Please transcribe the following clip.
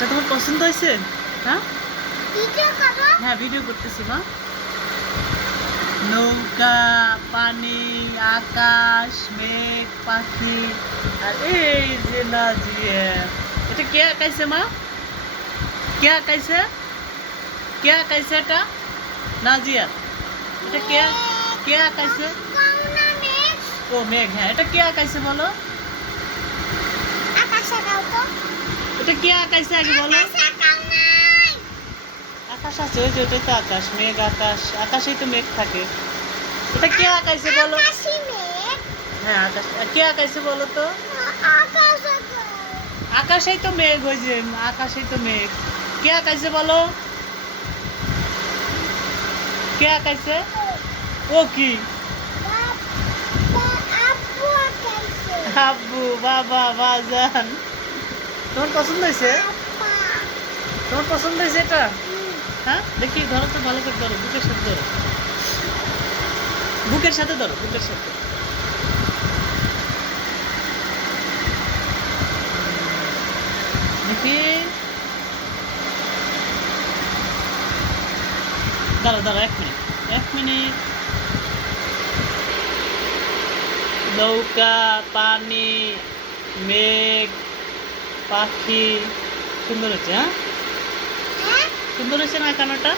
এটা তোমার পছন্দ হয়েছে? হ্যাঁ? হ্যাঁ ভিডিও করতেছি মা। নৌকা পানি আকাশ মেঘ পাখি আর এই যে নাজিয়ে। এটা কে আঁকাইছে মা? কে আঁকাইছে? কে আঁকাইছে এটা? নাজিয়া। এটা কে কে আঁকাইছে? ও মেঘ হ্যাঁ। এটা কে আঁকাইছে বলো? আকাশে দাও তো। এটা কে আঁকাইছে আগে বলো? আকাশে আকাশ আছে ওই যে ওটাই তো আকাশ মেঘ আকাশ আকাশেই তো মেঘ থাকে। এটা কে আঁকাইছে বলো? হ্যাঁ আকাশ। কে আঁকাইছে বলো তো? আকাশেই তো মেঘ ওই যে আকাশেই তো মেঘ। কে আঁকাইছে বলো? কে আঁকাইছে ও কি? আকাশে আব্বু বাবা বাজান। তোমার পছন্দ হয়েছে? তোমার পছন্দ হয়েছে এটা? হ্যাঁ? দেখি, ধরো তো ভালো করে ধরো, বুকের সাথে ধরো। বুকের সাথে ধরো, বুকের সাথে। দেখি। দাঁড়া দাঁড়া এক মিনিট এক মিনিট। নৌকা, পানি, মেঘ পাখি। সুন্দর হচ্ছে হ্যাঁ? হ্যাঁ? সুন্দর হচ্ছে না কানাটা